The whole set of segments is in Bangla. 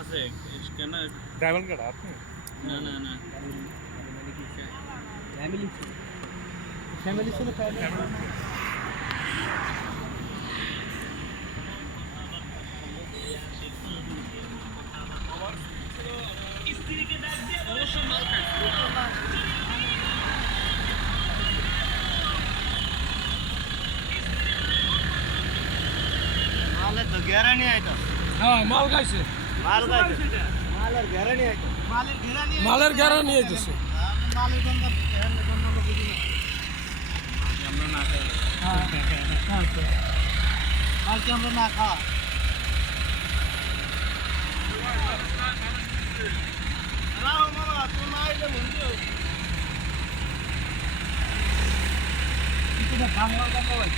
আছে স্ক্যানার ট্রাভেল কার্ড আপনি না না না ফ্যামিলি ছিল মালে তো গ্যারান্টি আইতো হ্যাঁ মাল খাইছে মাল খাইছে মালের গ্যারান্টি আইতো মালের গ্যারান্টি আইতেছে মালের গন্ধ আমরা না খাই কালকে আমরা না খাওয়া রাও মামা তো না আইলে মন্দির কিছু না খাওয়ার কথা বল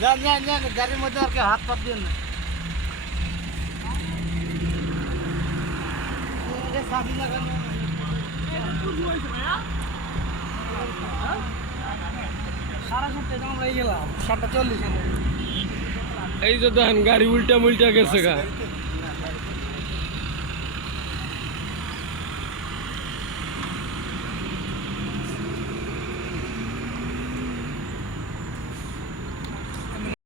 যান যান যান গাড়ির মধ্যে আর হাত পাত দিন না সাবি লাগানো সারা সপ্তাহে আমরা গেলাম 7:40 এই যে দেখেন গাড়ি উল্টা মুল্টা গেছে গা